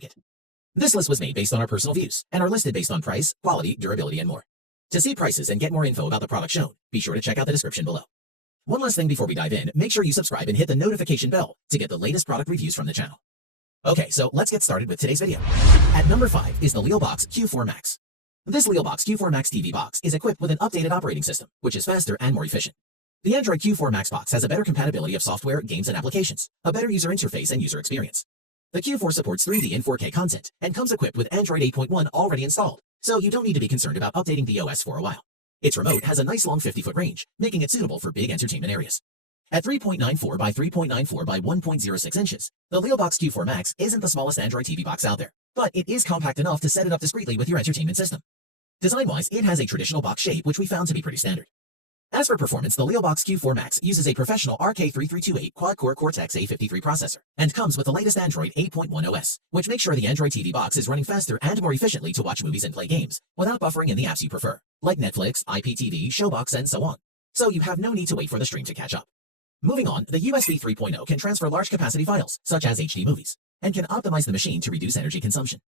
market. This list was made based on our personal views and are listed based on price, quality, durability, and more. To see prices and get more info about the product shown, be sure to check out the description below. One last thing before we dive in, make sure you subscribe and hit the notification bell to get the latest product reviews from the channel. Okay, so let's get started with today's video. At number 5 is the Leobox Q4 Max. This Leobox Q4 Max TV box is equipped with an updated operating system, which is faster and more efficient. The Android Q4 Max box has a better compatibility of software, games, and applications, a better user interface and user experience. The Q4 supports 3D and 4K content and comes equipped with Android 8.1 already installed, so you don't need to be concerned about updating the OS for a while. Its remote has a nice long 50-foot range, making it suitable for big entertainment areas. At 3.94 by 3.94 by 1.06 inches, the Leobox Q4 Max isn't the smallest Android TV box out there, but it is compact enough to set it up discreetly with your entertainment system. Design-wise, it has a traditional box shape, which we found to be pretty standard. As for performance, the Leobox Q4 Max uses a professional RK3328 quad-core Cortex-A53 processor and comes with the latest Android 8.1 OS, which makes sure the Android TV box is running faster and more efficiently to watch movies and play games without buffering in the apps you prefer, like Netflix, IPTV, Showbox, and so on. So you have no need to wait for the stream to catch up. Moving on, the USB 3.0 can transfer large capacity files, such as HD movies, and can optimize the machine to reduce energy consumption.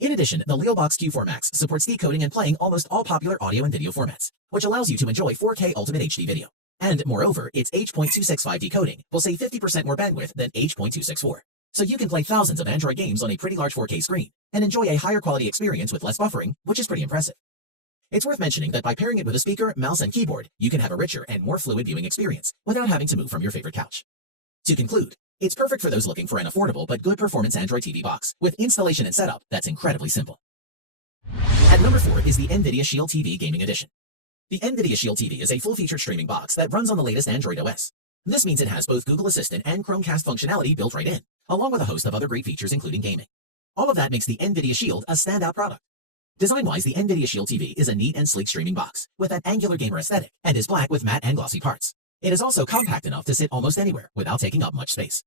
In addition, the Leobox Q4 Max supports decoding and playing almost all popular audio and video formats, which allows you to enjoy 4K Ultimate HD video. And moreover, its H.265 decoding will save 50% more bandwidth than H.264. So you can play thousands of Android games on a pretty large 4K screen and enjoy a higher quality experience with less buffering, which is pretty impressive. It's worth mentioning that by pairing it with a speaker, mouse, and keyboard, you can have a richer and more fluid viewing experience without having to move from your favorite couch. To conclude, it's perfect for those looking for an affordable but good performance Android TV box with installation and setup that's incredibly simple. At number 4 is the NVIDIA Shield TV Gaming Edition. The NVIDIA Shield TV is a full-featured streaming box that runs on the latest Android OS. This means it has both Google Assistant and Chromecast functionality built right in, along with a host of other great features including gaming. All of that makes the NVIDIA Shield a standout product. Design-wise, the NVIDIA Shield TV is a neat and sleek streaming box with an angular gamer aesthetic and is black with matte and glossy parts. It is also compact enough to sit almost anywhere without taking up much space.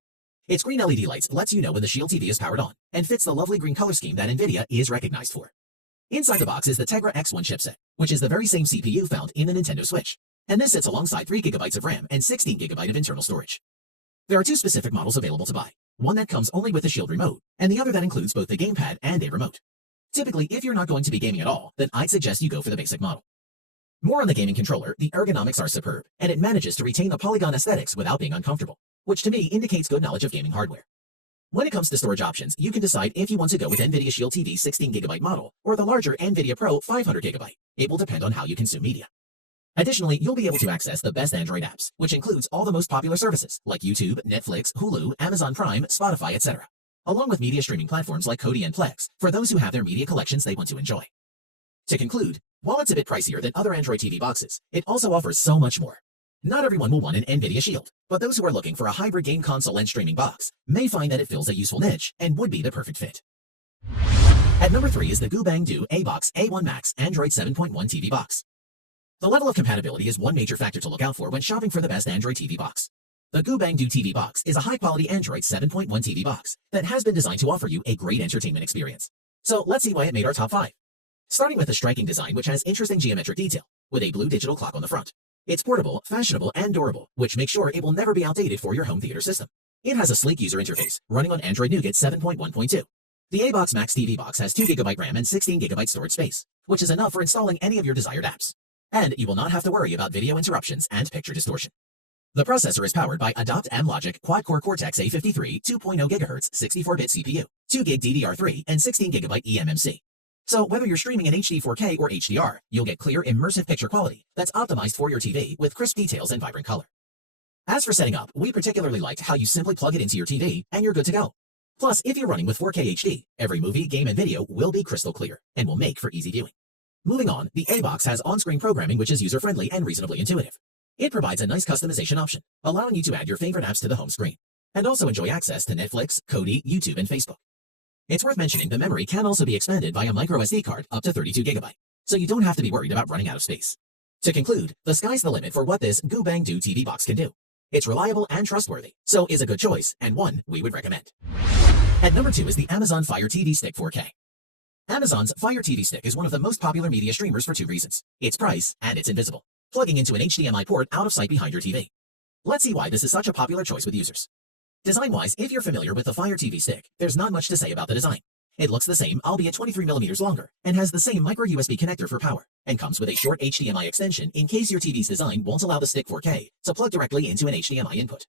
Its green LED lights lets you know when the Shield TV is powered on and fits the lovely green color scheme that NVIDIA is recognized for. Inside the box is the Tegra X1 chipset, which is the very same CPU found in the Nintendo Switch, and this sits alongside 3 GB of RAM and 16 GB of internal storage. There are 2 specific models available to buy, one that comes only with the Shield remote, and the other that includes both the gamepad and a remote. Typically, if you're not going to be gaming at all, then I'd suggest you go for the basic model. More on the gaming controller, the ergonomics are superb, and it manages to retain the polygon aesthetics without being uncomfortable, which to me indicates good knowledge of gaming hardware. When it comes to storage options, you can decide if you want to go with NVIDIA Shield TV 16GB model or the larger NVIDIA Pro 500GB. It will depend on how you consume media. Additionally, you'll be able to access the best Android apps, which includes all the most popular services like YouTube, Netflix, Hulu, Amazon Prime, Spotify, etc., along with media streaming platforms like Kodi and Plex for those who have their media collections they want to enjoy. To conclude, while it's a bit pricier than other Android TV boxes, it also offers so much more. Not everyone will want an NVIDIA Shield, but those who are looking for a hybrid game console and streaming box may find that it fills a useful niche and would be the perfect fit. At number 3 is the Bangdu A-Box A1 Max Android 7.1 TV box. The level of compatibility is one major factor to look out for when shopping for the best Android TV box. The Bangdu TV box is a high-quality Android 7.1 TV box that has been designed to offer you a great entertainment experience. So let's see why it made our top 5. Starting with a striking design which has interesting geometric detail, with a blue digital clock on the front. It's portable, fashionable, and durable, which makes sure it will never be outdated for your home theater system. It has a sleek user interface, running on Android Nougat 7.1.2. The A-Box Max TV box has 2 GB RAM and 16 GB storage space, which is enough for installing any of your desired apps. And you will not have to worry about video interruptions and picture distortion. The processor is powered by Adopt M-Logic quad-core Cortex-A53 2.0 GHz 64-bit CPU, 2 GB DDR3, and 16 GB eMMC. So whether you're streaming in HD 4K or HDR, you'll get clear, immersive picture quality that's optimized for your TV with crisp details and vibrant color. As for setting up, we particularly liked how you simply plug it into your TV and you're good to go. Plus, if you're running with 4K HD, every movie, game, and video will be crystal clear and will make for easy viewing. Moving on, the A-Box has on-screen programming which is user-friendly and reasonably intuitive. It provides a nice customization option, allowing you to add your favorite apps to the home screen, and also enjoy access to Netflix, Kodi, YouTube, and Facebook. It's worth mentioning the memory can also be expanded via microSD card up to 32 GB, so you don't have to be worried about running out of space. To conclude, the sky's the limit for what this Bangdu TV box can do. It's reliable and trustworthy, so is a good choice and one we would recommend. At number 2 is the Amazon Fire TV Stick 4K. Amazon's Fire TV Stick is one of the most popular media streamers for 2 reasons: its price and it's invisible, plugging into an HDMI port out of sight behind your TV. Let's see why this is such a popular choice with users. Design-wise, if you're familiar with the Fire TV Stick, there's not much to say about the design. It looks the same, albeit 23mm longer, and has the same micro USB connector for power, and comes with a short HDMI extension in case your TV's design won't allow the Stick 4K to plug directly into an HDMI input.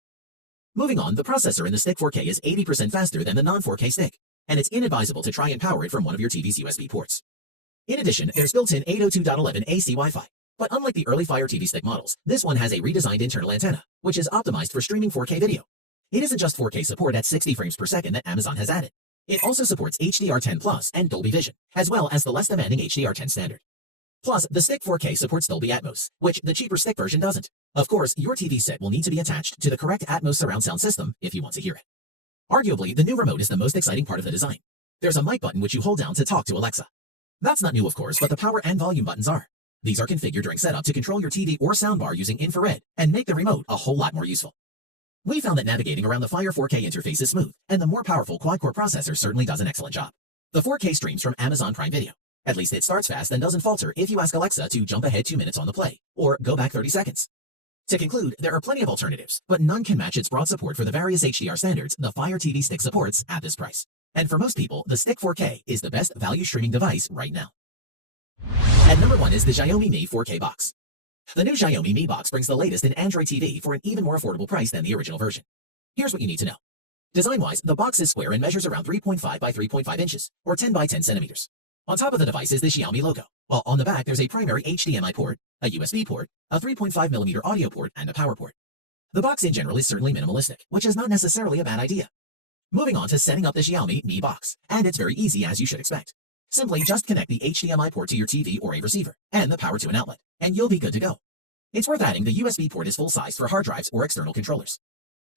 Moving on, the processor in the Stick 4K is 80% faster than the non-4K Stick, and it's inadvisable to try and power it from one of your TV's USB ports. In addition, there's built-in 802.11 AC Wi-Fi, but unlike the early Fire TV Stick models, this one has a redesigned internal antenna, which is optimized for streaming 4K video. It isn't just 4K support at 60 frames per second that Amazon has added. It also supports HDR10+ and Dolby Vision, as well as the less demanding HDR10 standard. Plus, the Stick 4K supports Dolby Atmos, which the cheaper Stick version doesn't. Of course, your TV set will need to be attached to the correct Atmos surround sound system if you want to hear it. Arguably, the new remote is the most exciting part of the design. There's a mic button which you hold down to talk to Alexa. That's not new, of course, but the power and volume buttons are. These are configured during setup to control your TV or soundbar using infrared and make the remote a whole lot more useful. We found that navigating around the Fire 4K interface is smooth, and the more powerful quad-core processor certainly does an excellent job. The 4K streams from Amazon Prime Video. At least it starts fast and doesn't falter if you ask Alexa to jump ahead 2 minutes on the play, or go back 30 seconds. To conclude, there are plenty of alternatives, but none can match its broad support for the various HDR standards the Fire TV Stick supports at this price. And for most people, the Stick 4K is the best value streaming device right now. At number 1 is the Xiaomi Mi 4K Box. The new Xiaomi Mi Box brings the latest in Android TV for an even more affordable price than the original version. Here's what you need to know. Design-wise, the box is square and measures around 3.5 by 3.5 inches, or 10 by 10 centimeters. On top of the device is the Xiaomi logo, while on the back there's a primary HDMI port, a USB port, a 3.5mm audio port, and a power port. The box in general is certainly minimalistic, which is not necessarily a bad idea. Moving on to setting up the Xiaomi Mi Box, and it's very easy as you should expect. Simply just connect the HDMI port to your TV or a receiver, and the power to an outlet, and you'll be good to go. It's worth adding the USB port is full-size for hard drives or external controllers.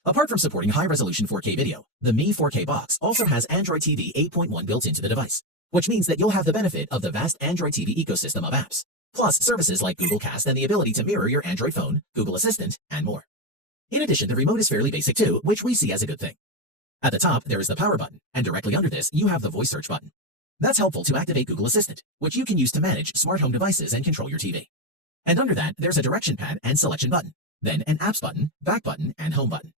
Apart from supporting high-resolution 4K video, the Mi 4K Box also has Android TV 8.1 built into the device, which means that you'll have the benefit of the vast Android TV ecosystem of apps, plus services like Google Cast and the ability to mirror your Android phone, Google Assistant, and more. In addition, the remote is fairly basic too, which we see as a good thing. At the top, there is the power button, and directly under this, you have the voice search button. That's helpful to activate Google Assistant, which you can use to manage smart home devices and control your TV. And under that, there's a direction pad and selection button, then an apps button, back button, and home button.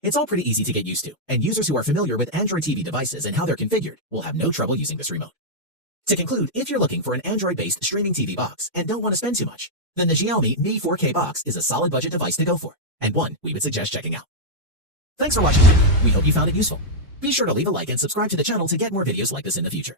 It's all pretty easy to get used to, and users who are familiar with Android TV devices and how they're configured will have no trouble using this remote. To conclude, if you're looking for an Android-based streaming TV box and don't want to spend too much, then the Xiaomi Mi 4K Box is a solid budget device to go for, and one we would suggest checking out. Thanks for watching. We hope you found it useful. Be sure to leave a like and subscribe to the channel to get more videos like this in the future.